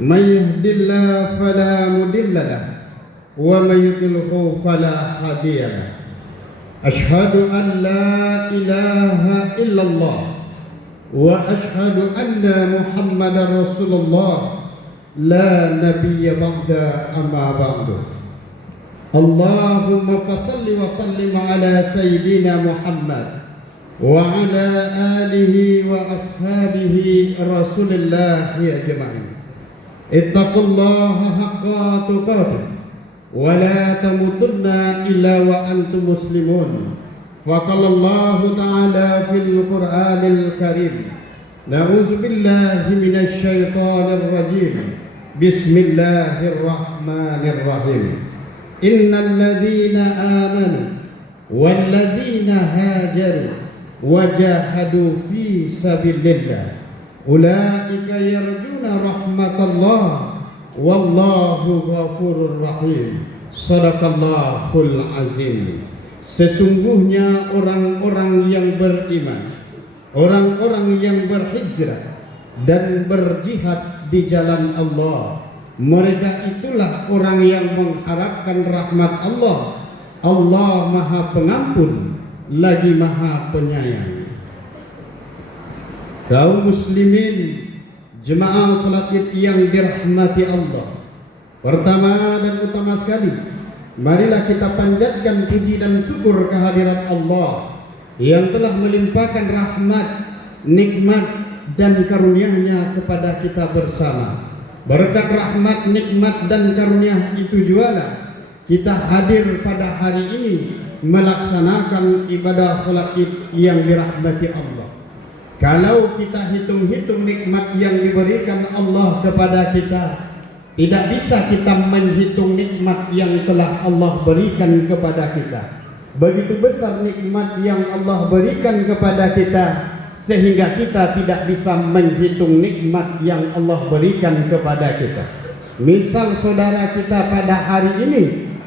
من يهد الله فلا مضل له ومن يضلل فلا هادي له. أشهد أن لا إله إلا الله وأشهد أن محمدا رسول الله لا نبي بعد أما بعد. اللهم فصل وسلم على سيدنا محمد وعلى آله وأصحابه رسول الله أجمعين. اتقوا الله حق تقاته ولا تموتن إلا وأنتم مسلمون. فقال الله تعالى في القرآن الكريم: نعوذ بالله من الشيطان الرجيم. بسم الله الرحمن الرحيم. إن الذين آمنوا والذين هاجروا وجاهدوا في سبيل الله أولئك يرجون رحمة الله والله غفور رحيم. Sadaqallahul azim. Sesungguhnya orang-orang yang beriman, orang-orang yang berhijrah dan berjihad di jalan Allah, mereka itulah orang yang mengharapkan rahmat Allah. Allah Maha Pengampun lagi Maha Penyayang. Kaum muslimin, jemaah salat Id yang dirahmati Allah, pertama dan utama sekali, marilah kita panjatkan puji dan syukur kehadirat Allah yang telah melimpahkan rahmat, nikmat dan karunia-Nya kepada kita bersama. Berkat rahmat, nikmat dan karunia itu jualah kita hadir pada hari ini melaksanakan ibadah salat Id yang dirahmati Allah. Kalau kita hitung-hitung nikmat yang diberikan Allah kepada kita, tidak bisa kita menghitung nikmat yang telah Allah berikan kepada kita. Begitu besar nikmat yang Allah berikan kepada kita, sehingga kita tidak bisa menghitung nikmat yang Allah berikan kepada kita. Misal saudara kita pada hari ini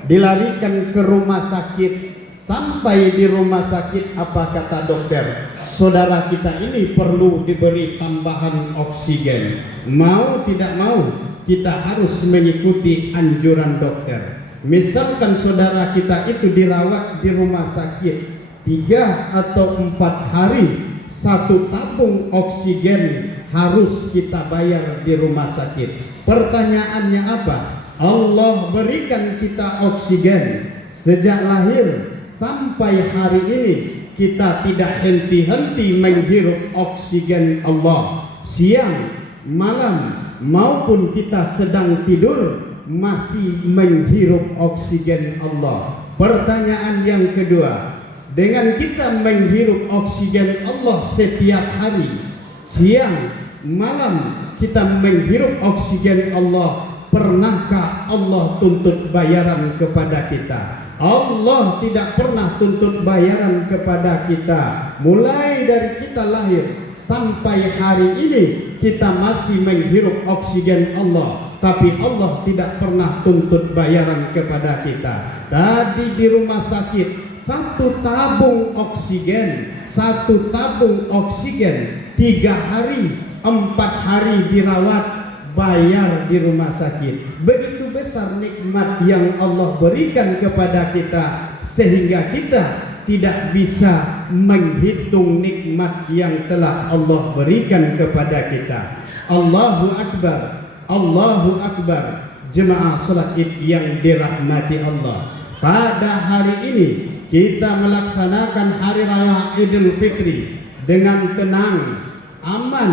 dilarikan ke rumah sakit. Sampai di rumah sakit, apa kata dokter? Saudara kita ini perlu diberi tambahan oksigen. Mau tidak mau, kita harus mengikuti anjuran dokter. Misalkan saudara kita itu dirawat di rumah sakit 3 atau 4 hari, 1 tabung oksigen harus kita bayar di rumah sakit. Pertanyaannya apa? Allah berikan kita oksigen sejak lahir sampai hari ini, kita tidak henti-henti menghirup oksigen Allah. Siang, malam, maupun kita sedang tidur masih menghirup oksigen Allah. Pertanyaan yang kedua, dengan kita menghirup oksigen Allah setiap hari, siang, malam kita menghirup oksigen Allah, pernahkah Allah tuntut bayaran kepada kita? Allah tidak pernah tuntut bayaran kepada kita. Mulai dari kita lahir sampai hari ini, kita masih menghirup oksigen Allah, tapi Allah tidak pernah tuntut bayaran kepada kita. Tadi di rumah sakit, 1 tabung oksigen, 1 tabung oksigen, 3 hari, 4 hari dirawat, bayar di rumah sakit. Begitu besar nikmat yang Allah berikan kepada kita, sehingga kita tidak bisa menghitung nikmat yang telah Allah berikan kepada kita. Allahu Akbar, Allahu Akbar. Jemaah salat Id yang dirahmati Allah, pada hari ini kita melaksanakan hari raya Idul Fitri dengan tenang, aman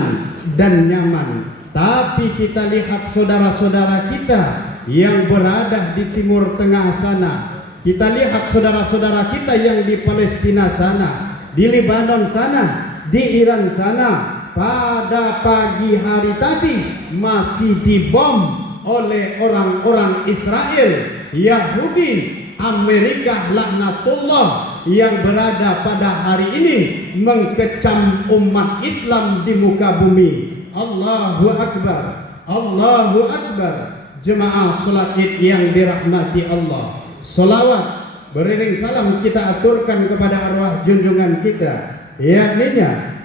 dan nyaman. Tapi kita lihat saudara-saudara kita yang berada di Timur Tengah sana. Kita lihat saudara-saudara kita yang di Palestina sana, di Lebanon sana, di Iran sana. Pada pagi hari tadi masih dibom oleh orang-orang Israel, Yahudi, Amerika laknatullah, yang berada pada hari ini mengkecam umat Islam di muka bumi. Allahu Akbar, Allahu Akbar. Jemaah salat Id yang dirahmati Allah, salawat beriring salam kita aturkan kepada arwah junjungan kita, yakni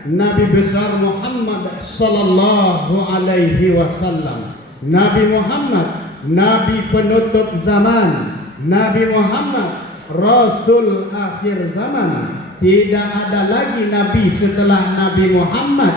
Nabi besar Muhammad sallallahu alaihi wasallam, Nabi Muhammad Nabi penutup zaman, Nabi Muhammad Rasul akhir zaman. Tidak ada lagi Nabi setelah Nabi Muhammad,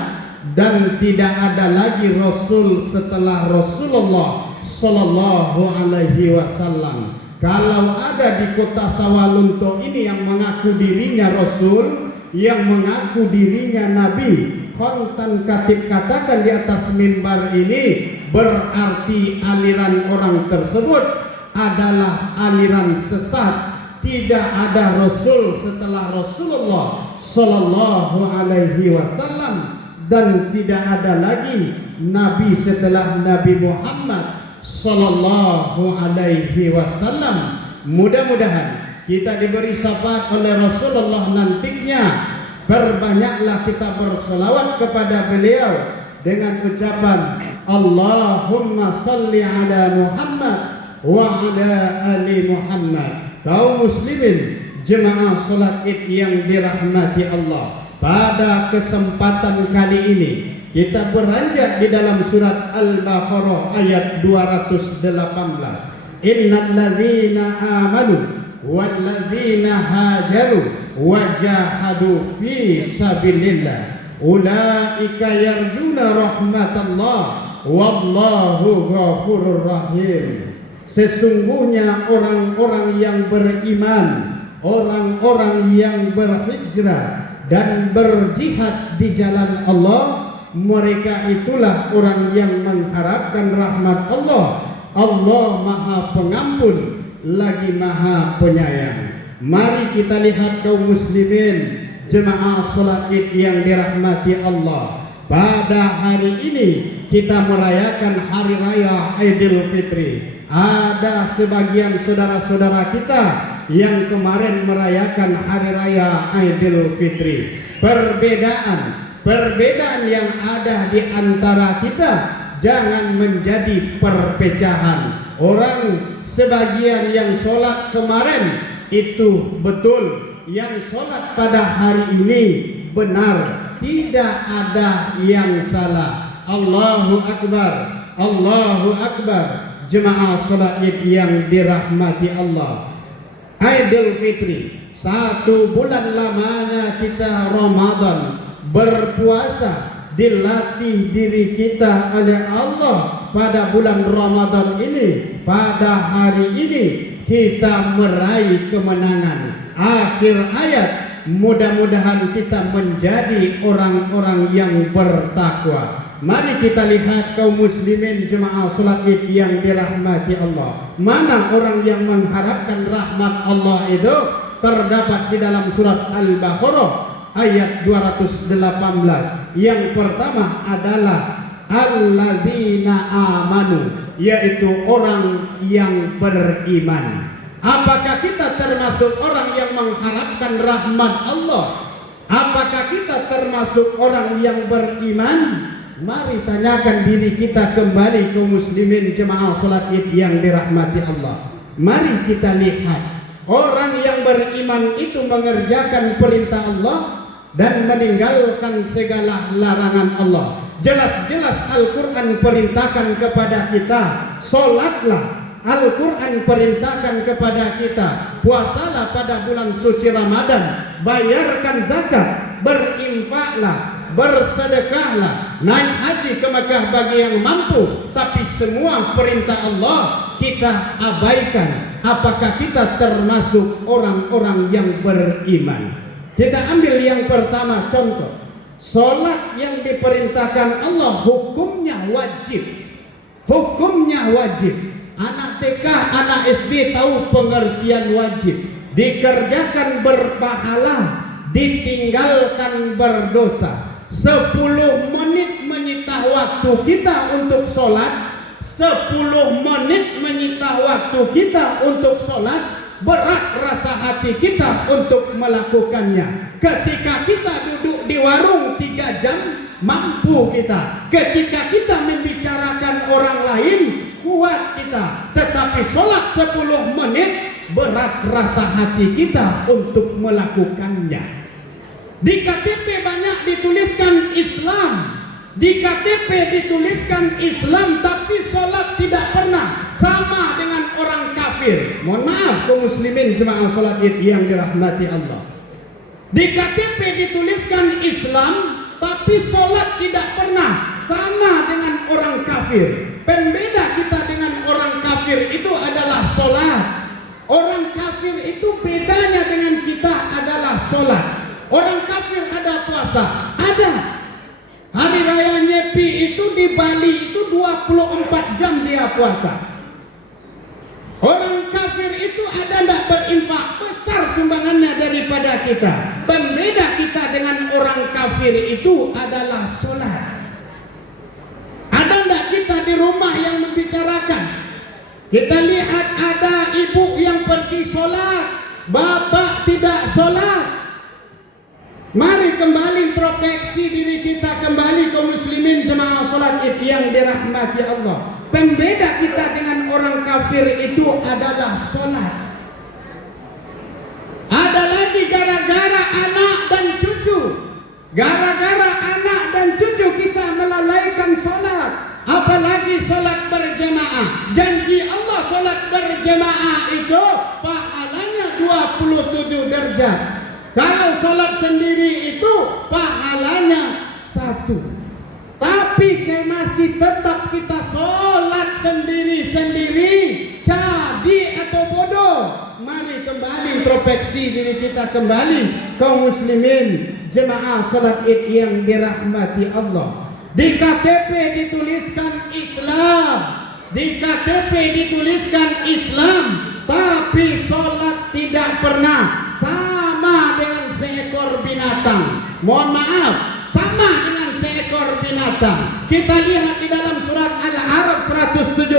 dan tidak ada lagi Rasul setelah Rasulullah Sallallahu Alaihi Wasallam. Kalau ada di kota Sawalunto ini yang mengaku dirinya Rasul, yang mengaku dirinya Nabi, kontan katib katakan di atas mimbar ini, berarti aliran orang tersebut adalah aliran sesat. Tidak ada Rasul setelah Rasulullah Sallallahu Alaihi Wasallam, dan tidak ada lagi Nabi setelah Nabi Muhammad Sallallahu Alaihi Wasallam. Mudah-mudahan kita diberi syafaat oleh Rasulullah nantinya. Perbanyaklah kita berselawat kepada beliau dengan ucapan Allahumma salli ala Muhammad wa ala ali Muhammad. Kaum muslimin jemaah salat Id yang dirahmati Allah, pada kesempatan kali ini kita beranjak di dalam surat Al-Baqarah ayat 218. Innal ladzina amanu wal ladzina hajaru wajahadu fi sabilillah ulaika yarjuna rahmatallah wallahu ghafurur rahim. Sesungguhnya orang-orang yang beriman, orang-orang yang berhijrah dan berjihad di jalan Allah, mereka itulah orang yang mengharapkan rahmat Allah. Allah Maha Pengampun lagi Maha Penyayang. Mari kita lihat kaum muslimin jemaah salat Id yang dirahmati Allah. Pada hari ini kita merayakan hari raya Idul Fitri. Ada sebagian saudara-saudara kita yang kemarin merayakan hari raya Idul Fitri. Perbedaan yang ada di antara kita jangan menjadi perpecahan. Orang sebagian yang sholat kemarin itu betul, yang sholat pada hari ini benar, tidak ada yang salah. Allahu Akbar, Allahu Akbar. Jemaah salat Id yang dirahmati Allah. Idul Fitri, 1 bulan lamanya kita Ramadan berpuasa, dilatih diri kita oleh Allah pada bulan Ramadan ini. Pada hari ini kita meraih kemenangan. Akhir ayat, mudah-mudahan kita menjadi orang-orang yang bertakwa. Mari kita lihat kaum muslimin jemaah salat Id yang dirahmati Allah. Mana orang yang mengharapkan rahmat Allah itu? Terdapat di dalam surat Al-Baqarah ayat 218. Yang pertama adalah alladzina amanu, yaitu orang yang beriman. Apakah kita termasuk orang yang mengharapkan rahmat Allah? Apakah kita termasuk orang yang beriman? Mari tanyakan diri kita kembali kaum muslimin jemaah salat Id yang dirahmati Allah. Mari kita lihat, orang yang beriman itu mengerjakan perintah Allah dan meninggalkan segala larangan Allah. Jelas-jelas Al-Quran perintahkan kepada kita, sholatlah. Al-Quran perintahkan kepada kita, puasalah pada bulan suci Ramadan, bayarkan zakat, berinfaklah, bersedekahlah, naik haji ke Mekah bagi yang mampu. Tapi semua perintah Allah kita abaikan. Apakah kita termasuk orang-orang yang beriman? Kita ambil yang pertama contoh. Salat yang diperintahkan Allah hukumnya wajib. Hukumnya wajib. Anak TK, anak SD tahu pengertian wajib. Dikerjakan berpahala, ditinggalkan berdosa. 10 menit menyita waktu kita untuk sholat, 10 menit menyita waktu kita untuk sholat, berat rasa hati kita untuk melakukannya. Ketika kita duduk di warung 3 jam, mampu kita. Ketika kita membicarakan orang lain, kuat kita. Tetapi sholat 10 menit, berat rasa hati kita untuk melakukannya. Di KTP banyak dituliskan Islam, di KTP dituliskan Islam, tapi sholat mohon maaf kaum muslimin jemaah salat Id yang dirahmati Allah. Di KTP dituliskan Islam, tapi sholat tidak pernah, sama dengan orang kafir. Pembeda kita dengan orang kafir itu adalah sholat. Orang kafir itu bedanya dengan kita adalah sholat. Orang kafir ada puasa, ada. Hari raya Nyepi itu di Bali itu 24 jam dia puasa. Orang kafir itu ada tidak berinfak, besar sumbangannya daripada kita. Pembeda kita dengan orang kafir itu adalah sholat. Ada tidak kita di rumah yang membicarakan? Kita lihat ada ibu yang pergi sholat, bapak tidak sholat. Mari kembali introspeksi diri kita kembali kaum muslimin jemaah salat Id yang dirahmati Allah. Pembeda kita dengan orang kafir itu adalah sholat. Ada lagi gara-gara anak dan cucu. Gara-gara anak dan cucu kisah melalaikan sholat. Apalagi sholat berjamaah. Janji Allah sholat berjamaah itu pahalanya 27 derajat. Kalau sholat sendiri itu pahalanya 1. Tapi masih tetap kita sholat sendiri-sendiri, jadi atau bodoh. Mari kembali introspeksi diri kita kembali kaum muslimin jemaah sholat Id yang dirahmati Allah. Di KTP dituliskan Islam, di KTP dituliskan Islam, tapi sholat tidak pernah, sama dengan seekor binatang. Mohon maaf, sama dengan seekor binatang. Kita lihat di dalam surat Al-A'raf 179.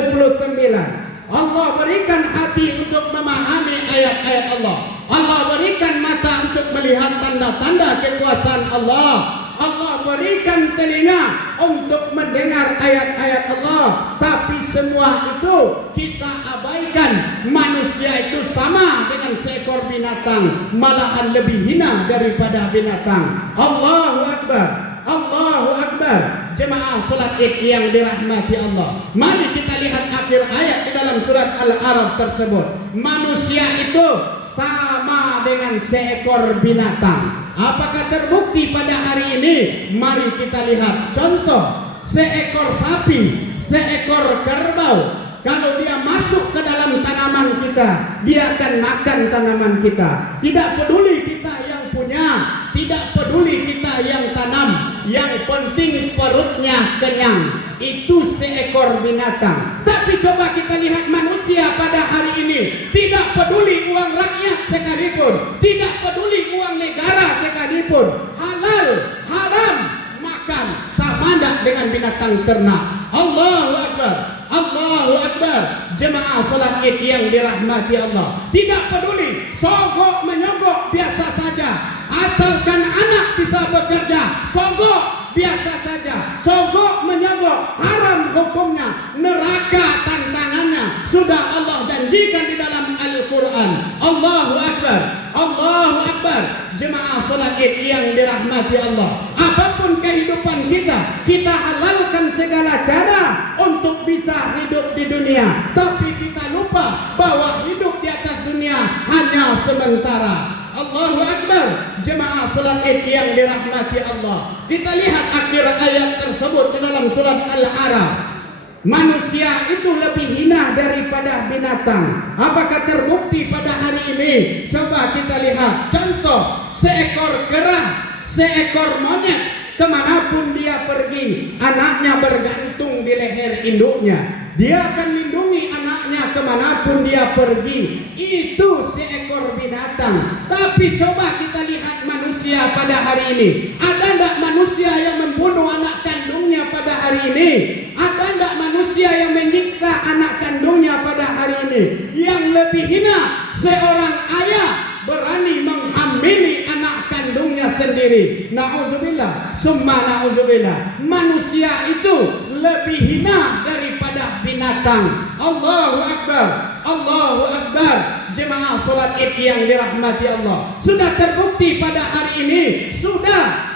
Allah berikan hati untuk memahami ayat-ayat Allah. Allah berikan mata untuk melihat tanda-tanda kekuasaan Allah. Allah berikan telinga untuk mendengar ayat-ayat Allah. Tapi semua itu kita abaikan. Manusia itu sama dengan seekor binatang, malahan lebih hina daripada binatang. Allahu Akbar, Allahu Akbar. Jemaah salat Id yang dirahmati Allah, mari kita lihat akhir ayat di dalam surat Al-A'raf tersebut. Manusia itu sama dengan seekor binatang. Apakah terbukti pada hari ini? Mari kita lihat contoh. Seekor sapi, seekor kerbau, kalau dia masuk ke dalam tanaman kita, dia akan makan tanaman kita. Tidak peduli kita yang punya, tidak peduli kita yang tanam, yang penting perutnya kenyang. Itu seekor binatang. Tapi coba kita lihat manusia pada hari ini, tidak peduli uang rakyat sekalipun, tidak peduli uang negara sekalipun, halal, haram, makan sama dengan binatang ternak. Allahu Akbar, Allahu Akbar. Jemaah salat Id yang dirahmati Allah, tidak peduli sogok menyogok biasa saja, asalkan anak bisa bekerja. Sogok biasa saja, sogok menyogok haram hukumnya, neraka tantangannya. Sudah Allah janjikan di dalam Al-Quran. Allahu Akbar, Allahu Akbar. Jemaah salat Id yang dirahmati Allah, apapun kehidupan kita, kita halalkan segala cara untuk bisa hidup di dunia. Tapi kita lupa bahwa hidup di atas dunia hanya sementara. Allahu Akbar. Jemaah salat Id yang dirahmati Allah, kita lihat akhir ayat tersebut di dalam surat Al-A'raf. Manusia itu lebih hina daripada binatang. Apakah terbukti pada hari ini? Coba kita lihat contoh. Seekor kera, seekor monyet, kemanapun dia pergi, anaknya bergantung di leher induknya. Dia akan lindungi anaknya kemanapun dia pergi. Itu seekor binatang. Tapi coba kita lihat manusia pada hari ini. Ada tidak manusia yang membunuh anak kandungnya pada hari ini? Ada tidak manusia yang menyiksa anak kandungnya pada hari ini? Yang lebih hina, seorang ayah berani menghamili anak kandungnya sendiri. Na'udzubillah, summa na'udzubillah. Manusia itu lebih hina daripada binatang. Allahu Akbar, Allahu Akbar. Jemaah salat Id yang dirahmati Allah, sudah terbukti pada hari ini, sudah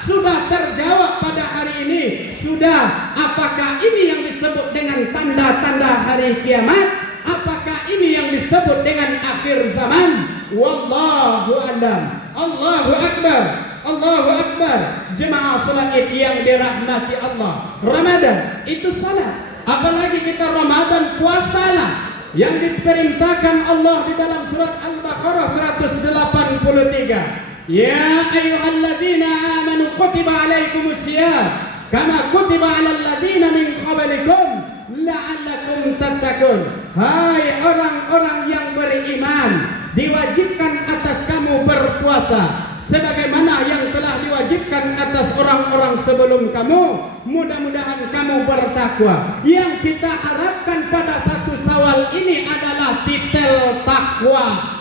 terjawab pada hari ini. Sudah, apakah ini yang disebut dengan tanda-tanda hari kiamat? Apakah ini yang disebut disebut dengan akhir zaman. Wallahu a'lam. Allahu akbar. Allahu akbar. Jemaah salat Id yang dirahmati Allah. Ramadan itu salat. Apalagi kita Ramadan puasalah yang diperintahkan Allah di dalam surat Al-Baqarah 183. Ya ayyuhalladzina amanu kutiba alaikumusiyam kama kutiba alal ladzina min qablikum la'allakum tattaqun. Hai orang-orang yang beriman, diwajibkan atas kamu berpuasa sebagaimana yang telah diwajibkan atas orang-orang sebelum kamu, mudah-mudahan kamu bertakwa. Yang kita harapkan pada satu Syawal ini adalah titel takwa.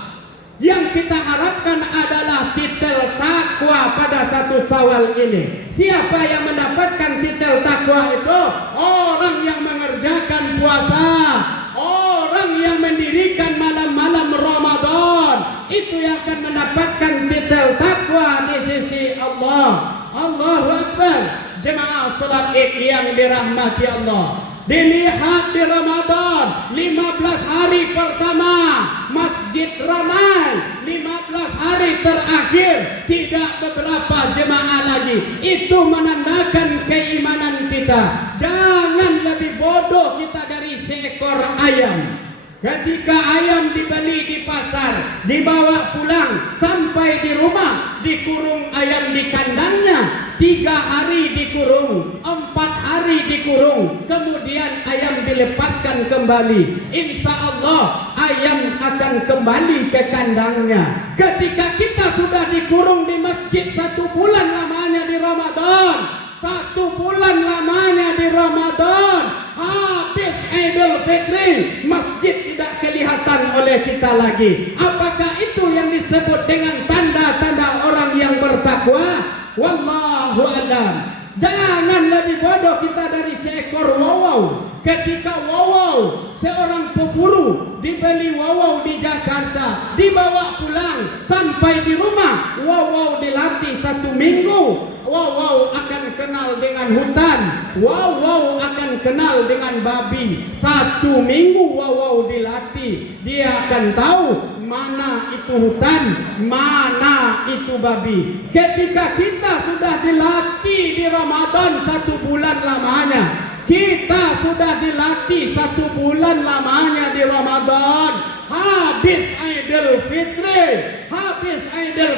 Yang kita harapkan adalah titel takwa pada satu Syawal ini. Siapa yang mendapatkan titel takwa itu? Orang yang mengerjakan puasa, orang yang mendirikan malam-malam Ramadan, itu yang akan mendapatkan titel takwa di sisi Allah. Allahu akbar. Jemaah salat Id yang dirahmati Allah, dilihat di Ramadan 15 hari pertama masjid ramai, 15 hari terakhir tidak beberapa jemaah lagi. Itu menandakan keimanan kita. Jangan lebih bodoh kita dari seekor ayam. Ketika ayam dibeli di pasar, dibawa pulang, sampai di rumah dikurung ayam di kandangnya. 3 hari dikurung, 4 hari dikurung, kemudian ayam dilepaskan kembali. Insya Allah ayam akan kembali ke kandangnya. Ketika kita sudah dikurung di masjid 1 bulan lamanya di Ramadan, 1 bulan lamanya di Ramadan, habis Idul Fitri, masjid tidak kelihatan oleh kita lagi. Apakah itu yang disebut dengan tanda-tanda orang yang bertakwa? Wallahu a'lam. Jangan lebih bodoh kita dari seekor wawau. Ketika wawau, seorang pemburu dibeli wawau di Jakarta, dibawa pulang, sampai di rumah wawau dilatih 1 minggu. Wawau akan kenal dengan hutan, wawau akan kenal dengan babi. 1 minggu wawau dilatih, dia akan tahu mana itu hutan, mana itu babi. Ketika kita sudah dilatih di Ramadan 1 bulan lamanya, kita sudah dilatih 1 bulan lamanya di Ramadan, habis Idul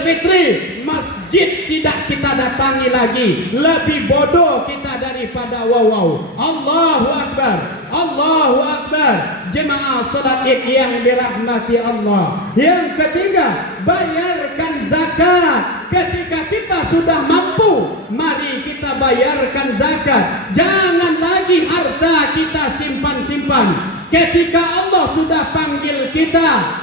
Fitri, masjid tidak kita datangi lagi. Lebih bodoh kita daripada wawau. Allahu akbar. Allahu akbar. Jemaah salat Id yang dirahmati Allah. Yang ketiga, bayarkan zakat. Ketika kita sudah mampu, mari kita bayarkan zakat. Jangan lagi harta kita simpan-simpan. Ketika Allah sudah panggil kita,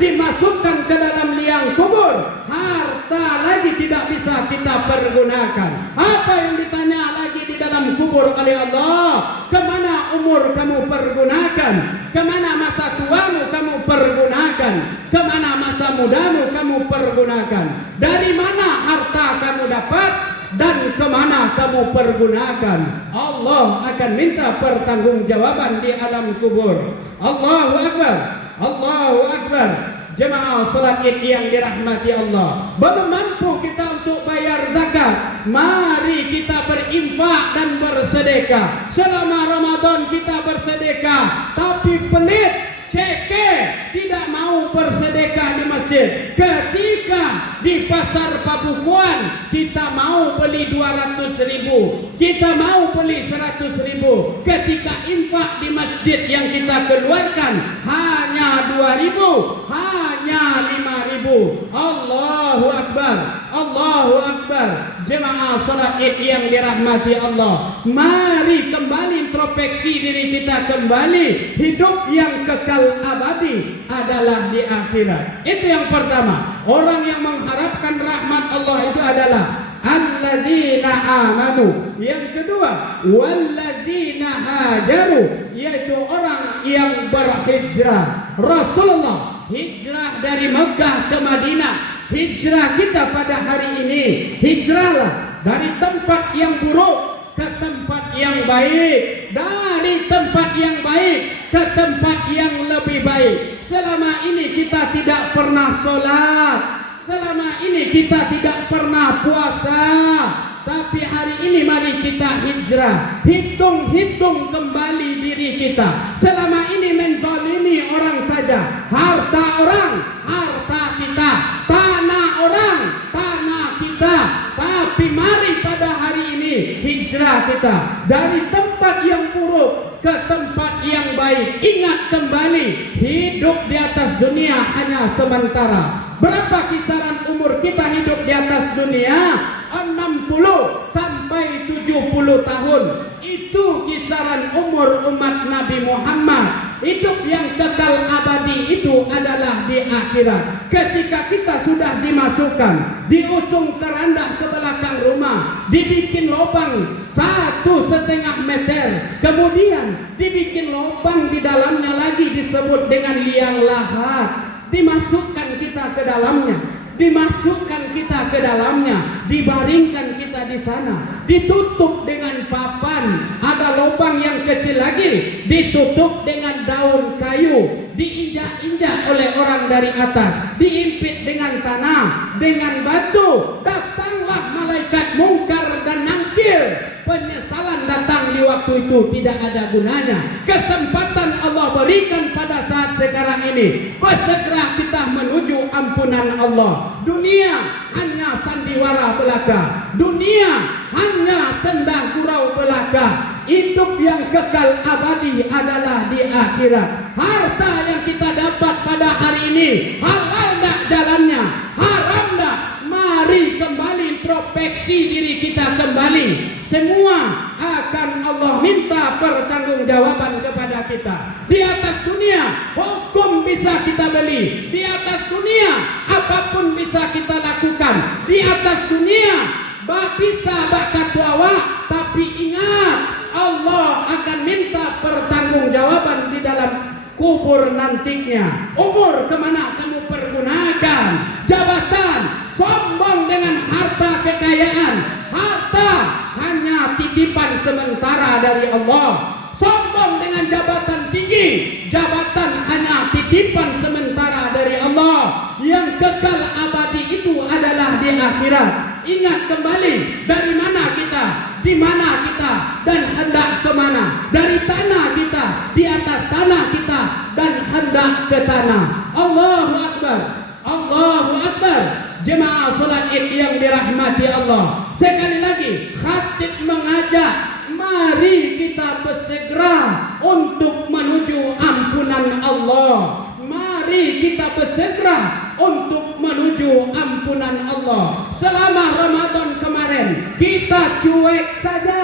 dimasukkan ke dalam liang kubur, harta lagi tidak bisa kita pergunakan. Apa yang ditanya lagi di dalam kubur oleh Allah? Kemana umur kamu pergunakan? Kemana masa tuamu kamu pergunakan? Kemana masa mudamu kamu pergunakan? Dari mana harta kamu dapat? Dan kemana kamu pergunakan? Allah akan minta pertanggungjawaban di alam kubur. Allahu akbar. Allahu akbar. Jemaah salat Id yang dirahmati Allah, belum mampu kita untuk bayar zakat, mari kita berinfak dan bersedekah. Selama Ramadan kita bersedekah, tapi pelit, ceke, tidak mau bersedekah di masjid. Ketika di pasar Pabukuan kita mau beli 200.000, kita mau beli 100.000. Ketika infak di masjid yang kita keluarkan hanya 2.000, hanya 5.000. Allahu akbar. Allahu akbar. Jemaah salat Id yang dirahmati Allah, mari kembali introspeksi diri kita kembali. Hidup yang kekal abadi adalah di akhirat. Itu yang pertama. Orang yang mengharapkan rahmat Allah itu adalah alladzina amanu. Yang kedua, walladzina hajaru, yaitu orang yang berhijrah. Rasulullah hijrah dari Mekah ke Madinah. Hijrah kita pada hari ini, hijrahlah dari tempat yang buruk ke tempat yang baik, dari tempat yang baik ke tempat yang lebih baik. Selama ini kita tidak pernah sholat, selama ini kita tidak pernah puasa, tapi hari ini mari kita hijrah, hitung-hitung kembali diri kita. Selama ini menzalimi orang saja, harta orang, harta kita, tanah orang, tanah kita. Tapi mari pada hari ini hijrah kita dari tempat yang buruk ke tempat yang baik. Ingat kembali, hidup di atas dunia hanya sementara. Berapa kisaran umur kita hidup di atas dunia? 60 sampai 70 tahun. Itu kisaran umur umat Nabi Muhammad. Hidup yang kekal abadi itu adalah di akhirat. Ketika kita sudah dimasukkan, diusung keranda ke belakang rumah, dibikin lubang 1,5 meter, kemudian dibikin lubang di dalamnya lagi disebut dengan liang lahat. Dimasukkan kita ke dalamnya, dimasukkan kita ke dalamnya, dibaringkan kita di sana, ditutup dengan papan, ada lubang yang kecil lagi, ditutup dengan daun kayu, diinjak-injak oleh orang dari atas, diimpit dengan tanah, dengan batu. Datanglah malaikat mungkar dan nangkir. Penyesalan datang di waktu itu tidak ada gunanya. Kesempatan Allah berikan pada saat sekarang ini. Bersegera kita menuju ampunan Allah. Dunia hanya sandiwara belaka. Dunia hanya sendang gurau belaka. Hidup yang kekal abadi adalah di akhirat. Harta yang kita dapat pada hari ini, halal tak jalannya, haram tak? Mari kembali introspeksi diri kita kembali. Semua akan Allah minta pertanggungjawaban kepada kita. Di atas dunia hukum bisa kita beli, di atas dunia apapun bisa kita lakukan, di atas dunia bisa bakat tuawa. Tapi ingat, Allah akan minta pertanggungjawaban di dalam kubur nantinya. Umur kemana kamu pergunakan? Jabatan, sombong dengan harta kekayaan. Harta hanya titipan sementara dari Allah. Sombong dengan jabatan tinggi, jabatan hanya titipan sementara dari Allah. Yang kekal abadi itu adalah di akhirat. Ingat kembali, dari mana kita, di mana kita, dan hendak kemana. Dari tanah kita, di atas tanah kita, dan hendak ke tanah. Allahu Akbar, Allahu Akbar. Jemaah salat Id yang dirahmati Allah, sekali lagi khatib mengajak, mari kita bersegera untuk menuju ampunan Allah. Mari kita bersegera untuk menuju ampunan Allah. Selama Ramadan kemarin kita cuek saja,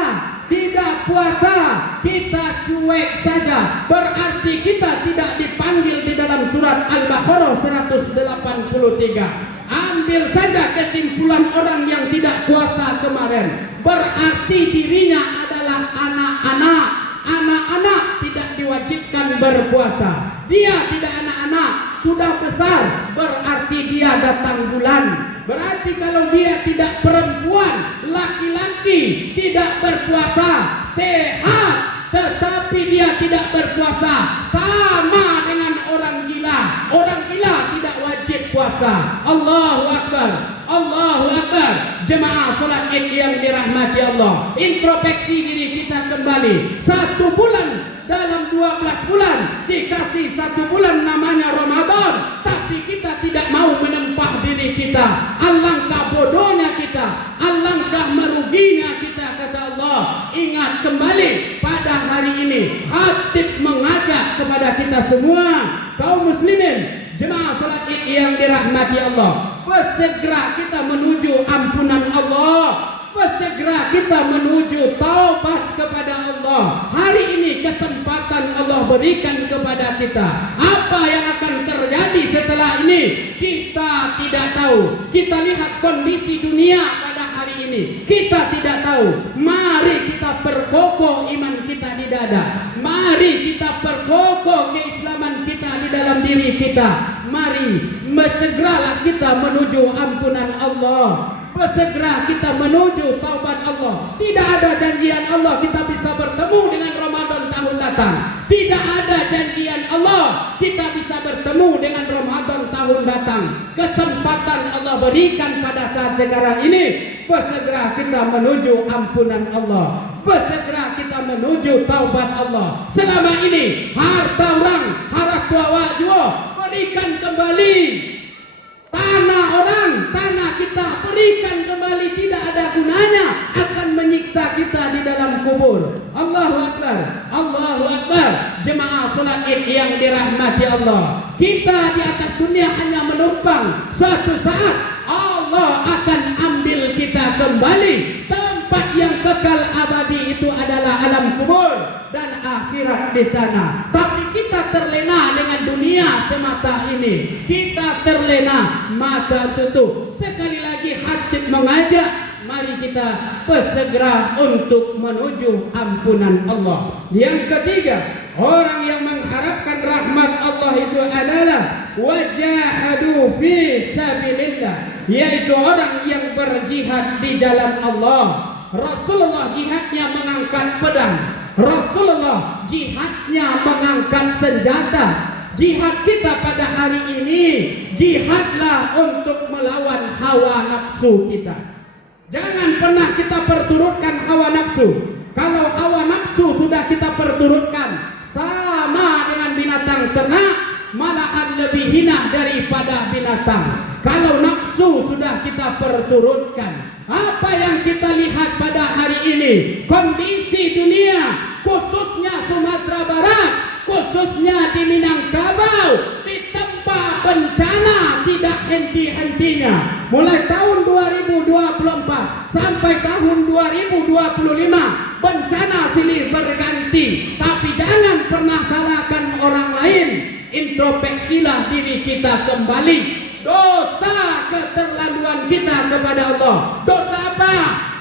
tidak puasa, kita cuek saja, berarti kita tidak dipanggil di dalam surat Al-Baqarah 183. Ambil saja kesimpulan orang yang tidak puasa kemarin, berarti dirinya adalah anak-anak. Anak-anak tidak diwajibkan berpuasa. Dia tidak anak-anak, sudah besar, berarti dia datang bulan. Berarti kalau dia tidak perempuan, laki-laki, tidak berpuasa, sehat, tetapi dia tidak berpuasa, sama dengan orang gila. Orang gila tidak wajib puasa. Allahu Akbar, Allahu Akbar. Jemaah salat Id yang dirahmati Allah, introspeksi diri kita kembali. 1 bulan dalam 12 bulan dikasih 1 bulan namanya Ramadan, tapi kita tidak mau menempah diri kita. Alangkah bodohnya kita, alangkah meruginya kita, kata Allah. Ingat kembali pada hari ini, khatib mengajak kepada kita semua kaum muslimin, jemaah salat Id yang dirahmati Allah, bersegera kita menuju ampunan Allah. Bersegera kita menuju taubat kepada Allah. Hari ini kesempatan Allah berikan kepada kita. Apa yang akan terjadi setelah ini kita tidak tahu. Kita lihat kondisi dunia pada hari ini, kita tidak tahu. Mari kita perkokoh iman kita di dada. Mari kita perkokoh keislaman kita di dalam diri kita. Mari bersegeralah kita menuju ampunan Allah. Bersegera kita menuju taubat Allah. Tidak ada janjian Allah kita bisa bertemu dengan Ramadan tahun datang. Tidak ada janjian Allah kita bisa bertemu dengan Ramadan tahun datang. Kesempatan Allah berikan pada saat sekarang ini. Bersegera kita menuju ampunan Allah, bersegera kita menuju taubat Allah. Selama ini harta orang, harap tua juga berikan kembali. Tanah orang, tanah kita berikan kembali, tidak ada gunanya, akan menyiksa kita di dalam kubur. Allahu Akbar, Allahu Akbar. Jemaah salat Id yang dirahmati Allah, kita di atas dunia hanya menumpang. Suatu saat Allah akan ambil kita kembali. Tempat yang kekal abadi itu adalah alam kubur dan akhirat di sana. Tapi kita terlena dengan dunia semata ini. Kita terlena, mata tutup. Sekali lagi hati mengajak, mari kita bersegera untuk menuju ampunan Allah. Yang ketiga, orang yang mengharapkan rahmat Allah itu adalah wajahadu fi sabilillah, yaitu orang yang berjihad di jalan Allah. Rasulullah jihadnya mengangkat pedang, Rasulullah jihadnya mengangkat senjata. Jihad kita pada hari ini, jihadlah untuk melawan hawa nafsu kita. Jangan pernah kita perturutkan hawa nafsu. Kalau hawa nafsu sudah kita perturutkan, sama dengan binatang ternak, malahan lebih hina daripada binatang. Kalau nafsu sudah kita perturutkan, apa yang kita lihat pada hari ini, kondisi dunia, khususnya Sumatera Barat, khususnya di Minangkabau, ditempa bencana tidak henti-hentinya. Mulai tahun 2024 sampai tahun 2025, bencana silih berganti. Tapi jangan pernah salahkan orang lain. Introspeksilah diri kita kembali. Dosa keterlaluan kita kepada Allah. Dosa apa?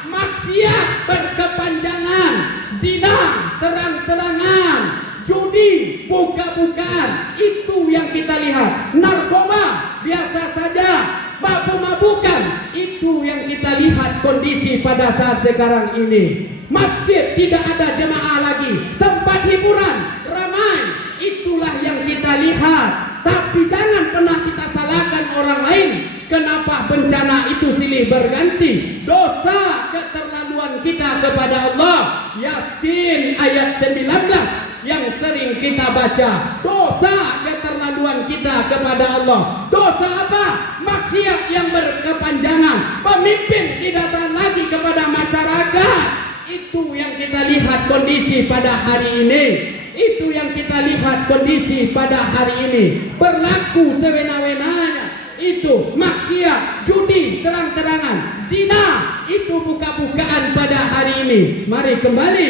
Maksiat berkepanjangan, zina terang-terangan, judi buka-bukaan, itu yang kita lihat. Narkoba biasa saja, mabuk-mabukan, itu yang kita lihat kondisi pada saat sekarang ini. Masjid tidak ada jemaah lagi, tempat hiburan ramai, itulah yang kita lihat. Tapi jangan pernah kita salahkan orang lain. Kenapa bencana itu silih berganti? Dosa keterlaluan kita kepada Allah. Yasin ayat 19 yang sering kita baca. Dosa keterlaluan kita kepada Allah. Dosa apa? Maksiat yang berkepanjangan. Pemimpin tidak taat lagi kepada masyarakat. Itu yang kita lihat kondisi pada hari ini. Itu yang kita lihat kondisi pada hari ini. Berlaku sewena-wenanya. Itu maksiat, judi terang-terangan, zina, itu buka-bukaan pada hari ini. Mari kembali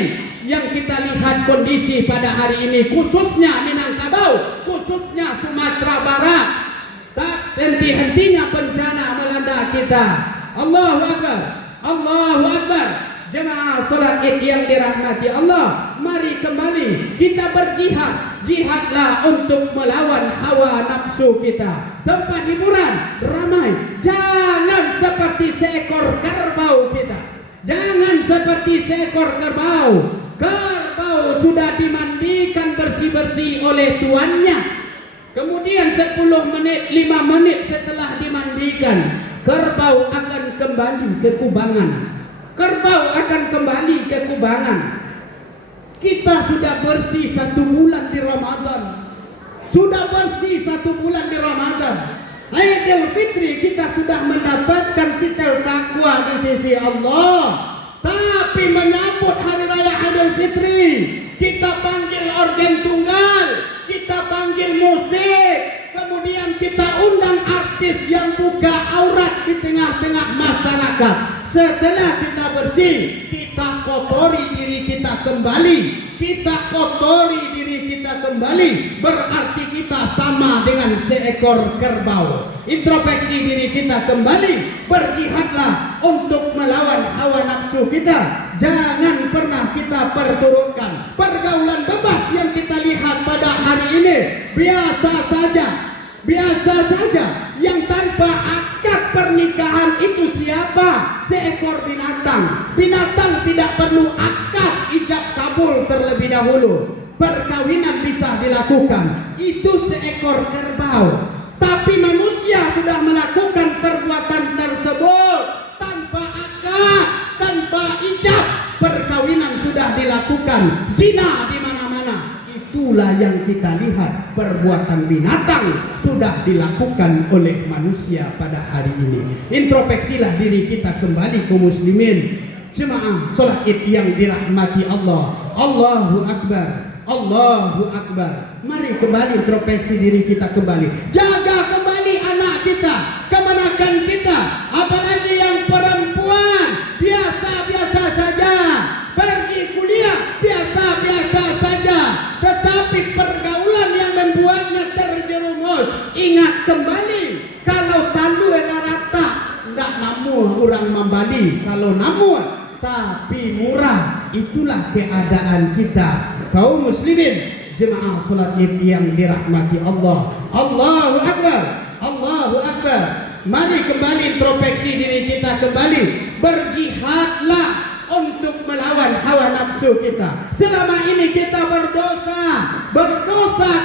yang kita lihat kondisi pada hari ini, khususnya Minangkabau, khususnya Sumatera Barat. Tak henti-hentinya bencana melanda kita. Allahu Akbar, Allahu Akbar. Jemaah salat Id yang dirahmati Allah, mari kembali kita berjihad. Jihadlah untuk melawan hawa nafsu kita. Tempat hiburan ramai, jangan seperti seekor kerbau kita. Jangan seperti seekor kerbau. Kerbau sudah dimandikan bersih-bersih oleh tuannya. Kemudian 10 menit, 5 menit setelah dimandikan, kerbau akan kembali ke kubangan. Kerbau akan kembali ke kubangan. Kita sudah bersih 1 bulan di Ramadan. Sudah bersih 1 bulan di Ramadan. Idul Fitri kita sudah mendapatkan titel takwa di sisi Allah. Tapi menyambut hari raya Idul Fitri, kita panggil organ tunggal, kita panggil musik, kemudian kita undang artis yang buka aurat di tengah-tengah masyarakat. Setelah kita bersih, kita kotori diri kita kembali. Kita kotori diri kita kembali, berarti kita sama dengan seekor kerbau. Introspeksi diri kita kembali, berjihadlah untuk melawan hawa nafsu kita. Jangan pernah kita perturutkan. Pergaulan bebas yang kita lihat pada hari ini biasa saja. Biasa saja. Yang tanpa akad pernikahan itu siapa? Seekor binatang. Binatang tidak perlu akad ijab kabul terlebih dahulu. perkawinan bisa dilakukan. Itu seekor kerbau. Tapi manusia sudah melakukan perbuatan tersebut tanpa akad, tanpa ijab. Perkawinan sudah dilakukan, zina di mana-mana. Itulah yang kita lihat, perbuatan binatang sudah dilakukan oleh manusia pada hari ini. Introspeksilah diri kita kembali kaum muslimin. Jemaah salat Id yang dirahmati Allah. Allahu Akbar. Allahu Akbar. Mari kembali introspeksi diri kita kembali. Jaga kembali anak kita, kemenakan kita. Apalagi yang perempuan, biasa-biasa saja. Pergi kuliah, biasa-biasa saja. Tetapi pergaulan yang membuatnya terjerumus. Ingat kembali, kalau talu ela rata, enggak namun orang membali. Kalau namun, tapi murah. Itulah keadaan kita kaum muslimin. Jemaah salat Id yang dirahmati Allah. Allahu Akbar. Allahu Akbar. Mari kembali introspeksi diri kita kembali. Berjihadlah untuk melawan hawa nafsu kita. Selama ini kita berdosa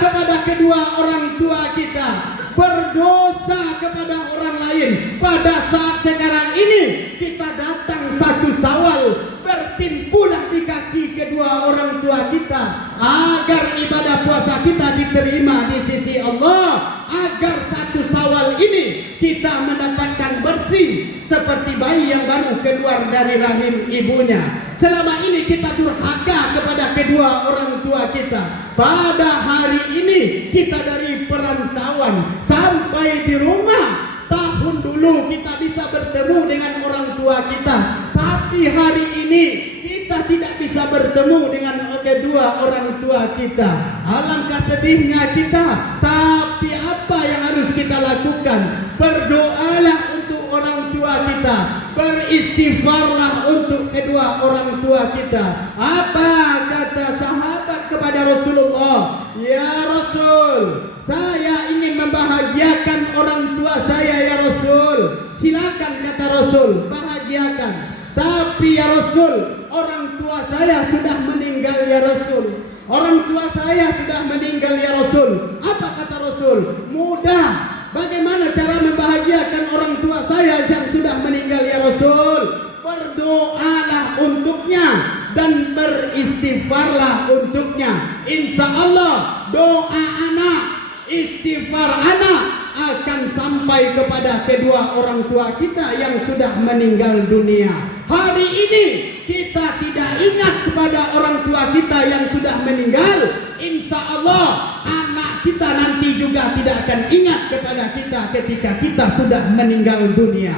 kepada kedua orang tua kita, berdosa kepada orang lain. Pada saat sekarang ini kita datang satu Syawal, bersimpulah di kaki kedua orang tua kita agar ibadah puasa kita diterima di sisi Allah, agar satu Syawal ini kita mendapatkan bersih seperti bayi yang baru keluar dari rahim ibunya. Selama ini kita durhaka kepada kedua orang tua kita. Pada hari ini kita dari perantauan sampai di rumah. Tahun dulu kita bisa bertemu dengan orang tua kita, tapi hari ini kita tidak bisa bertemu dengan kedua orang tua kita. Alangkah sedihnya kita. Tapi apa yang harus kita lakukan? Berdoalah untuk orang tua kita, beristighfarlah untuk kedua orang tua kita. Apa kata sahabat kepada Rasulullah? Ya Rasul, saya ingin membahagiakan orang tua saya ya Rasul. Silakan kata Rasul, bahagiakan. Tapi ya Rasul, orang tua saya sudah meninggal ya Rasul. Orang tua saya sudah meninggal ya Rasul. Apa kata Rasul? Mudah. Bagaimana cara membahagiakan orang tua saya yang sudah meninggal ya Rasul? Berdoalah untuknya dan beristighfarlah untuknya. Insya Allah doa anak, istighfar anak akan sampai kepada kedua orang tua kita yang sudah meninggal dunia. Hari ini kita tidak ingat kepada orang tua kita yang sudah meninggal. Insya Allah anak kita nanti juga tidak akan ingat kepada kita ketika kita sudah meninggal dunia.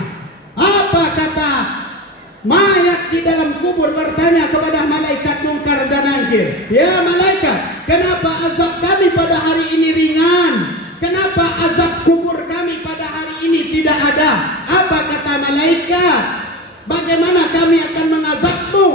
Apa kata mayat di dalam kubur bertanya kepada malaikat Munkar dan Nakir? Ya malaikat, kenapa azab kami pada hari ini ringan? Kenapa azab kubur kami pada hari ini tidak ada? Apa kata malaikat? Bagaimana kami akan mengazabmu?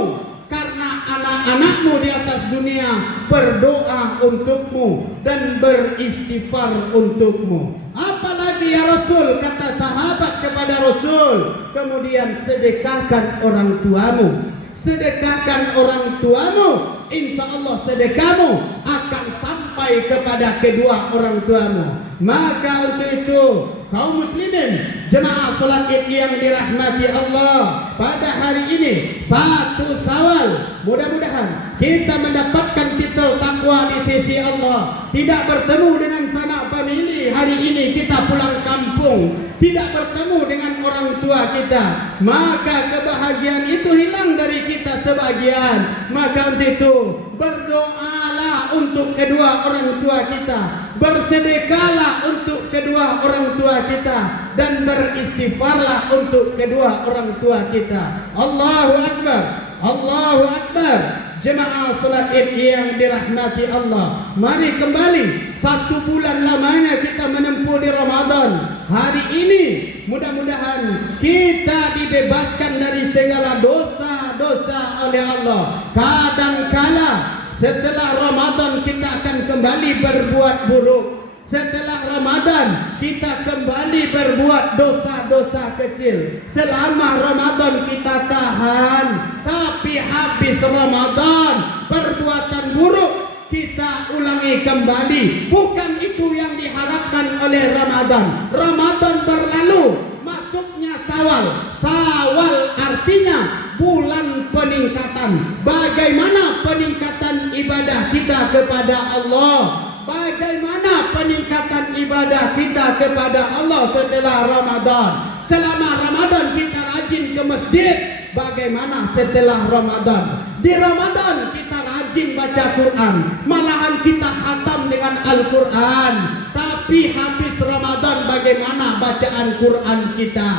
Karena anak-anakmu di atas dunia berdoa untukmu dan beristighfar untukmu. Apalagi ya Rasul, kata sahabat kepada Rasul, kemudian sedekahkan orang tuamu. Sedekahkan orang tuamu, insya Allah sedekahmu akan sampai kepada kedua orang tuamu. Maka untuk itu kaum muslimin, jemaah salat Id yang dirahmati Allah, pada hari ini satu Syawal, mudah-mudahan kita mendapatkan titel takwa di sisi Allah. Tidak bertemu dengan sanak famili, hari ini kita pulang kampung, tidak bertemu dengan orang tua kita, maka kebahagiaan itu hilang dari kita sebagian. Maka untuk itu berdoalah untuk kedua orang tua kita, bersedekahlah untuk kedua orang tua kita, dan beristighfarlah untuk kedua orang tua kita. Allahu Akbar. Allahu Akbar. Jemaah salat Id yang dirahmati Allah, mari kembali. 1 bulan lamanya kita menempuh di Ramadan. Hari ini mudah-mudahan kita dibebaskan dari segala dosa-dosa oleh Allah. Kadang-kala setelah Ramadan kita akan kembali berbuat buruk. Setelah Ramadan kita kembali berbuat dosa-dosa kecil. Selama Ramadan kita tahan, tapi habis Ramadan perbuatan buruk kita ulangi kembali. Bukan itu yang diharapkan oleh Ramadan. Ramadan berlalu, masuknya Syawal. Syawal artinya bulan peningkatan. Bagaimana peningkatan ibadah kita kepada Allah? Bagaimana peningkatan ibadah kita kepada Allah setelah Ramadan? Selama Ramadan kita rajin ke masjid. Bagaimana setelah Ramadan? Di Ramadan kita rajin baca Quran. Malahan kita khatam dengan Al-Quran. Tapi habis Ramadan bagaimana bacaan Quran kita?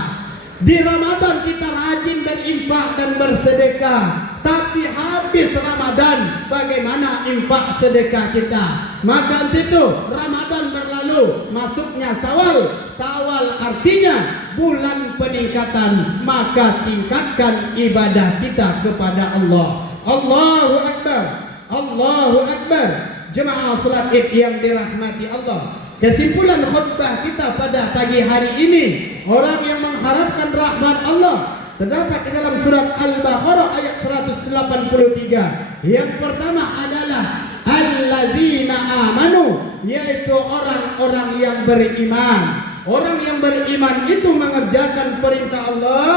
Di Ramadan kita rajin berinfak dan bersedekah. Tapi habis Ramadan bagaimana infak sedekah kita? Maka itu Ramadan berlalu, masuknya Syawal. Syawal artinya bulan peningkatan. Maka tingkatkan ibadah kita kepada Allah. Allahu Akbar, Allahu Akbar. Jemaah salat Id yang dirahmati Allah. Kesimpulan khutbah kita pada pagi hari ini, orang yang mengharapkan rahmat Allah terdapat di dalam surat Al-Baqarah ayat 183. Yang pertama adalah alladzina amanu, yaitu orang-orang yang beriman. Orang yang beriman itu mengerjakan perintah Allah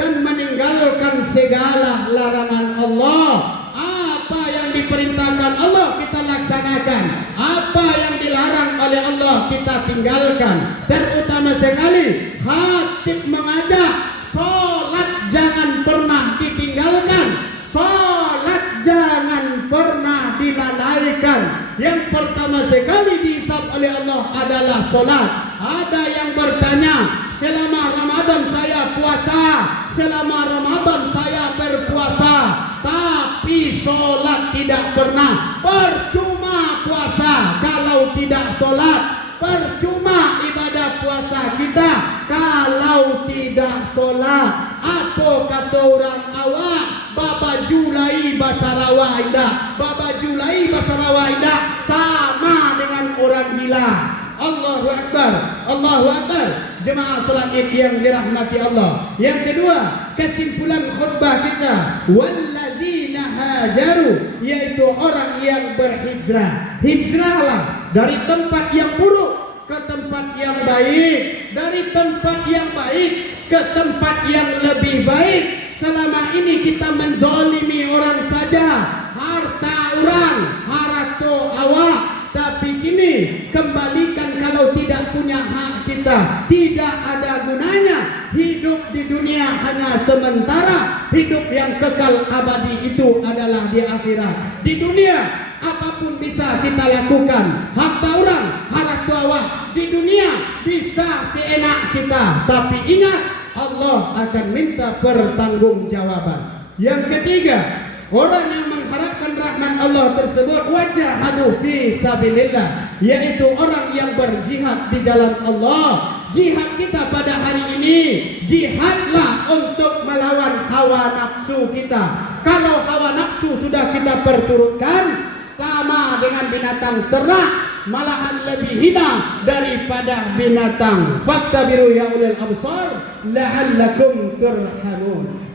dan meninggalkan segala larangan Allah. Apa yang diperintahkan Allah kita laksanakan, apa yang dilarang oleh Allah kita tinggalkan. Terutama sekali khatib mengajak salat jangan pernah ditinggalkan, salat jangan pernah dilalaikan. Yang pertama sekali dihisab oleh Allah adalah salat. Ada yang bertanya, selama Ramadan saya puasa, selama Ramadan saya berpuasa, tapi sholat tidak pernah. Percuma puasa kalau tidak sholat, percuma ibadah puasa kita kalau tidak sholat. Apa kata orang awak? Baba Julai Basarawa indah, Baba Julai Basarawa indah sama dengan orang gila. Allahu Akbar, Allahu Akbar. Jemaah salat Id yang dirahmati Allah. Yang kedua, kesimpulan khutbah kita, walladzina hajaru, yaitu orang yang berhijrah. Hijrahlah dari tempat yang buruk ke tempat yang baik, dari tempat yang baik ke tempat yang lebih baik. Selama ini kita menzalimi orang saja, harta orang, harta awak. Tapi kini kembalikan kalau tidak punya hak kita, tidak ada gunanya. Hidup di dunia hanya sementara, hidup yang kekal abadi itu adalah di akhirat. Di dunia apapun bisa kita lakukan, harta orang, harta awak. Di dunia bisa seenak kita, tapi ingat Allah akan minta pertanggungjawaban. Yang ketiga, orang yang mengharapkan rahmat Allah tersebut wajahadu fi sabilillah, yaitu orang yang berjihad di jalan Allah. Jihad kita pada hari ini, jihadlah untuk melawan hawa nafsu kita. Kalau hawa nafsu sudah kita perturutkan, sama dengan binatang ternak, malahan lebih hina daripada binatang. Fattabiru ya ulil absar la'allakum turhamun.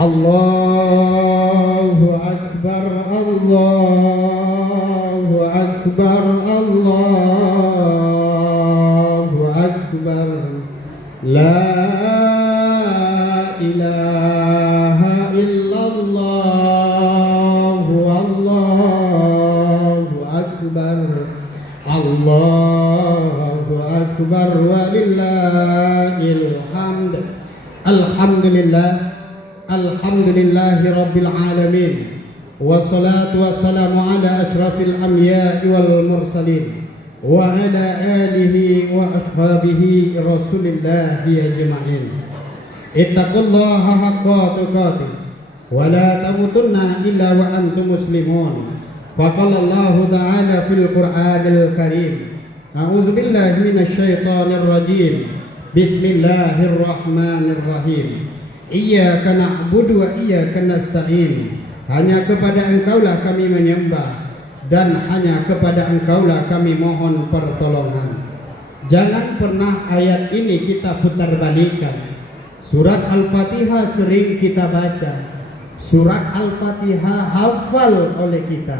Allahu Akbar, Allahu Akbar, Allahu Akbar. La ilaha illallah, Allahu Akbar, Allahu Akbar, walillahil hamd. Alhamdulillah, alhamdulillahi rabbil alamin. Wassalatu wassalamu ala ashrafil anbiya'i wal mursalin wa ala alihi wa ashabihi rasulillahi ajma'in. Ittaqullaha haqqa tuqatih wa la tamutunna illa wa antum muslimun. Faqala Allah ta'ala fil Qur'anil Karim, a'udzu billahi minasy syaithanir rajim. Bismillahirrahmanirrahim. Iyyaka na'budu wa iyyaka nasta'in. Hanya kepada Engkaulah kami menyembah dan hanya kepada Engkaulah kami mohon pertolongan. Jangan pernah ayat ini kita putar balikan. Surat Al-Fatihah sering kita baca, surat Al-Fatihah hafal oleh kita,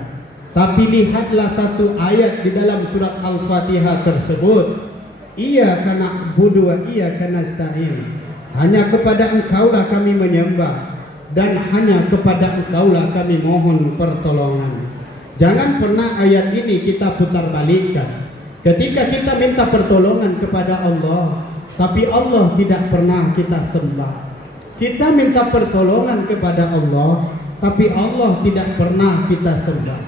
tapi lihatlah satu ayat di dalam surat Al-Fatihah tersebut, Iyyaka na'budu wa iyyaka nasta'in. Hanya kepada Engkaulah kami menyembah dan hanya kepada Engkaulah kami mohon pertolongan. Jangan pernah ayat ini kita putar balikkan. Ketika kita minta pertolongan kepada Allah, tapi Allah tidak pernah kita sembah. Kita minta pertolongan kepada Allah, tapi Allah tidak pernah kita sembah.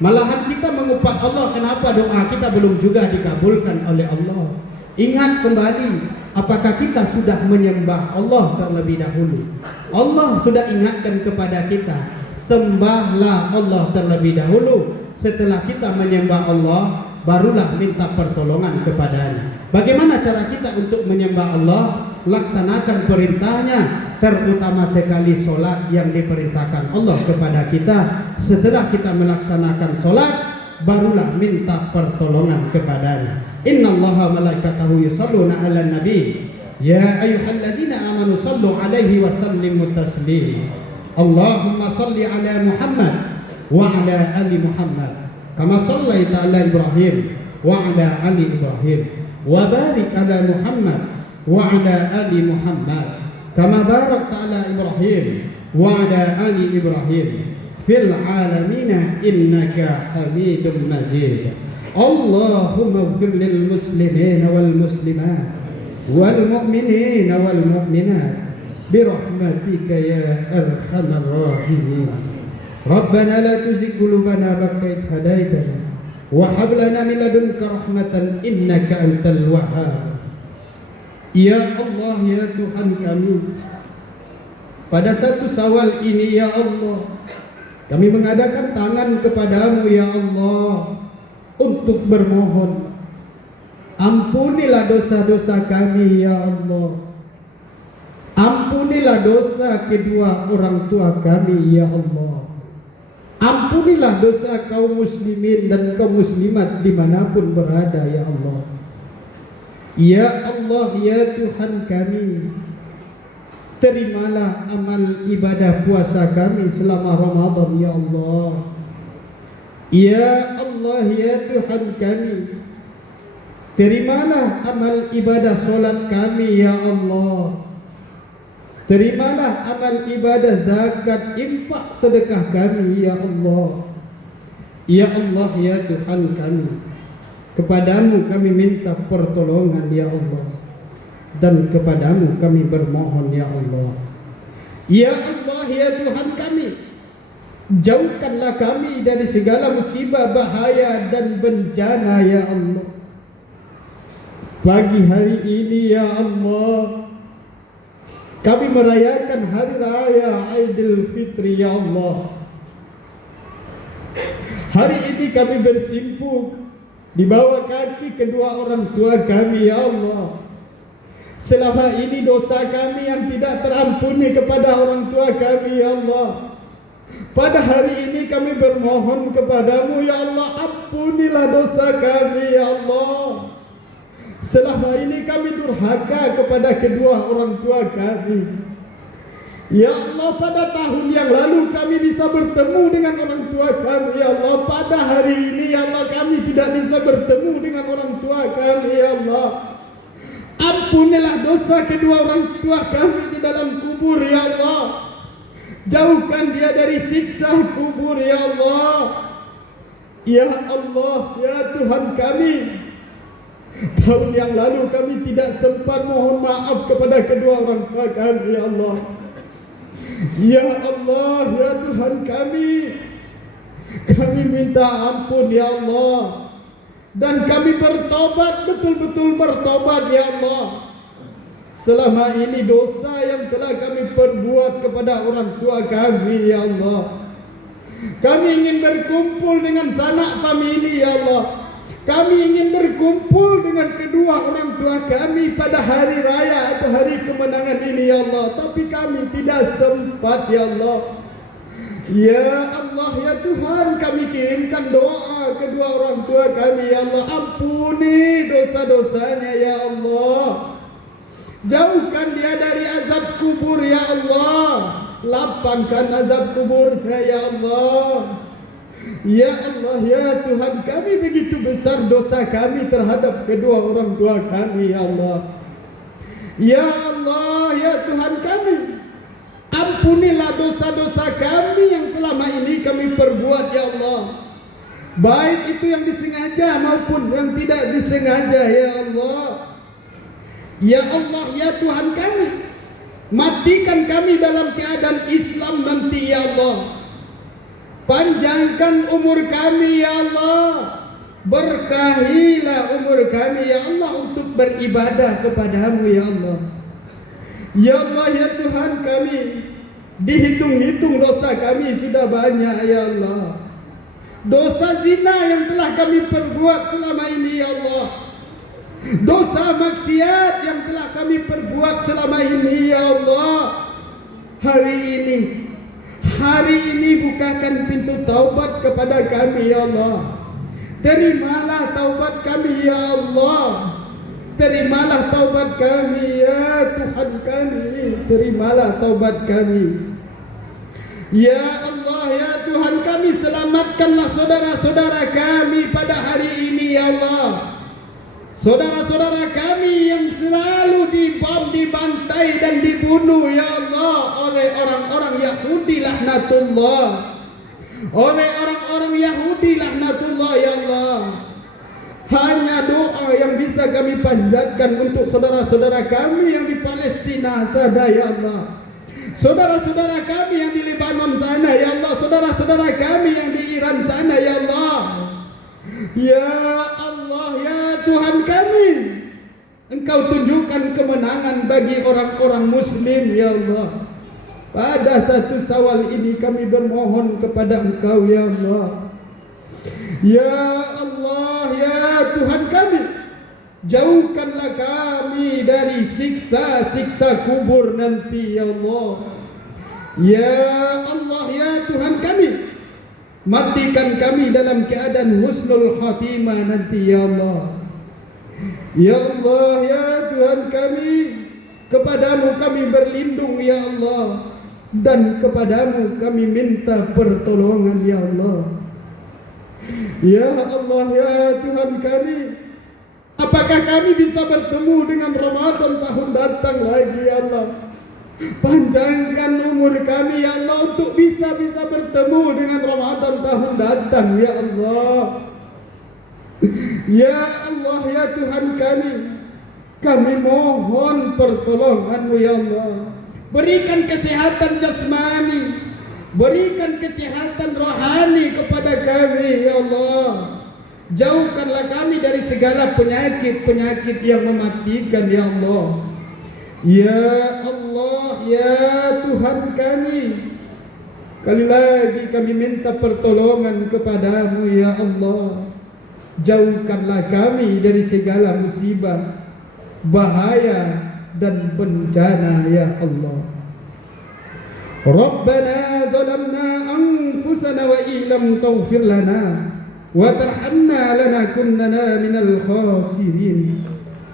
Malahan kita mengupat Allah, kenapa doa kita belum juga dikabulkan oleh Allah. Ingat kembali, apakah kita sudah menyembah Allah terlebih dahulu? Allah sudah ingatkan kepada kita, sembahlah Allah terlebih dahulu. Setelah kita menyembah Allah, barulah minta pertolongan kepadanya. Bagaimana cara kita untuk menyembah Allah? Laksanakan perintahnya, terutama sekali solat yang diperintahkan Allah kepada kita. Setelah kita melaksanakan solat, barulah minta pertolongan kepadanya. Innallaha malaikatahu yusalluna 'alan nabi ya ayyuhalladzina amanu sallu 'alaihi wa sallimu taslima. Allahumma salli 'ala Muhammad wa 'ala ali Muhammad kama shallaita 'ala Ibrahim wa 'ala ali Ibrahim wa barik 'ala Muhammad wa 'ala ali Muhammad kama barakta 'ala Ibrahim wa 'ala ali Ibrahim fil 'alamin innaka Hamidum Majid. Allahumma ighfir lil muslimin wal muslimat wal mu'minin wal mu'minat bi rahmatika ya arhamar rahimin. Rabbana la tuzigh qulubana ba'da idh hadaytana wa hab lana min ladunka rahmatan innaka antal wahhab. Ya Allah, ya Tuhan kami, pada satu Syawal ini ya Allah, kami mengadakan tangan kepadamu ya Allah untuk bermohon, ampunilah dosa-dosa kami ya Allah. Ampunilah dosa kedua orang tua kami ya Allah. Ampunilah dosa kaum muslimin dan kaum muslimat dimanapun berada ya Allah. Ya Allah, ya Tuhan kami, terimalah amal ibadah puasa kami selama Ramadan ya Allah. Ya Allah, ya Tuhan kami, terimalah amal ibadah solat kami ya Allah. Terimalah amal ibadah zakat, infak, sedekah kami ya Allah. Ya Allah, ya Tuhan kami, kepadamu kami minta pertolongan ya Allah, dan kepadamu kami bermohon ya Allah. Ya Allah, ya Tuhan kami, jauhkanlah kami dari segala musibah, bahaya dan bencana ya Allah. Pagi hari ini ya Allah, kami merayakan hari raya Aidil Fitri ya Allah. Hari ini kami bersimpuh di bawah kaki kedua orang tua kami ya Allah. Selama ini dosa kami yang tidak terampuni kepada orang tua kami ya Allah. Pada hari ini kami bermohon kepadamu ya Allah, ampunilah dosa kami ya Allah. Selama ini kami durhaka kepada kedua orang tua kami. Ya Allah, pada tahun yang lalu kami bisa bertemu dengan orang tua kami ya Allah. Pada hari ini ya Allah, kami tidak bisa bertemu dengan orang tua kami ya Allah. Ampunilah dosa kedua orang tua kami di dalam kubur ya Allah. Jauhkan dia dari siksa kubur ya Allah. Ya Allah, ya Tuhan kami, tahun yang lalu kami tidak sempat mohon maaf kepada kedua orang tua kami ya Allah. Ya Allah, ya Tuhan kami minta ampun ya Allah, dan kami bertobat, betul-betul bertobat ya Allah. Selama ini dosa yang telah kami perbuat kepada orang tua kami ya Allah. Kami ingin berkumpul dengan sanak famili ya Allah. Kami ingin berkumpul dengan kedua orang tua kami pada hari raya atau hari kemenangan ini ya Allah. Tapi kami tidak sempat ya Allah. Ya Allah, ya Tuhan, kami kirimkan doa kedua orang tua kami. Ya Allah, ampuni dosa-dosanya ya Allah. Jauhkan dia dari azab kubur ya Allah. Lapangkan azab kuburnya ya Allah. Ya Allah, ya Tuhan, kami begitu besar dosa kami terhadap kedua orang tua kami ya Allah. Ya Allah, ya Tuhan kami, ampunilah dosa-dosa kami yang selama ini kami perbuat ya Allah. Baik itu yang disengaja maupun yang tidak disengaja ya Allah. Ya Allah, ya Tuhan kami, matikan kami dalam keadaan Islam nanti ya Allah. Panjangkan umur kami ya Allah. Berkahilah umur kami ya Allah untuk beribadah kepadamu ya Allah. Ya Allah, ya Tuhan kami, dihitung-hitung dosa kami sudah banyak ya Allah. Dosa zina yang telah kami perbuat selama ini ya Allah. Dosa maksiat yang telah kami perbuat selama ini ya Allah. Hari ini bukakan pintu taubat kepada kami ya Allah. Terimalah taubat kami ya Allah. Terimalah taubat kami ya Tuhan kami. Terimalah taubat kami. Ya Allah, ya Tuhan kami, selamatkanlah saudara-saudara kami pada hari ini ya Allah. Saudara-saudara kami yang selalu dibom, dibantai dan dibunuh ya Allah oleh orang-orang Yahudi laknatullah. Oleh orang-orang Yahudi laknatullah ya Allah. Hanya doa yang bisa kami panjatkan untuk saudara-saudara kami yang di Palestina saja ya Allah. Saudara-saudara kami yang di Lebanon sana ya Allah. Saudara-saudara kami yang di Iran sana ya Allah. Ya Allah, ya Tuhan kami, Engkau tunjukkan kemenangan bagi orang-orang Muslim ya Allah. Pada satu Syawal ini kami bermohon kepada Engkau ya Allah. Ya Allah, ya Tuhan kami, jauhkanlah kami dari siksa-siksa kubur nanti ya Allah. Ya Allah, ya Tuhan kami, matikan kami dalam keadaan husnul khatimah nanti ya Allah. Ya Allah, ya Tuhan kami, kepadamu kami berlindung ya Allah, dan kepadamu kami minta pertolongan ya Allah. Ya Allah, ya Tuhan kami, apakah kami bisa bertemu dengan Ramadan tahun datang lagi ya Allah? Panjangkan umur kami ya Allah untuk bisa bertemu dengan Ramadan tahun datang ya Allah. Ya Allah, ya Tuhan kami mohon pertolongan-Mu ya Allah. Berikan kesehatan jasmani, berikan kesehatan rohani kepada kami ya Allah. Jauhkanlah kami dari segala penyakit-penyakit yang mematikan ya Allah. Ya Allah, ya Tuhan kami, kali lagi kami minta pertolongan kepadamu ya Allah. Jauhkanlah kami dari segala musibah, bahaya dan bencana ya Allah. Rabbana zalamna anfusana wa illam taghfir lana wa tarhamna lanakunanna minal khasirin.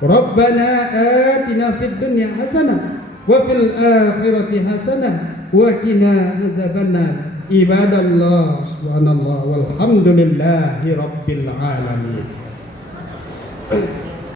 Rabbana atina fid dunya hasanah wa fil akhirati hasanah wa qina adzabannar. Ibadallah, subhanallah, walhamdulillahi rabbil alamin.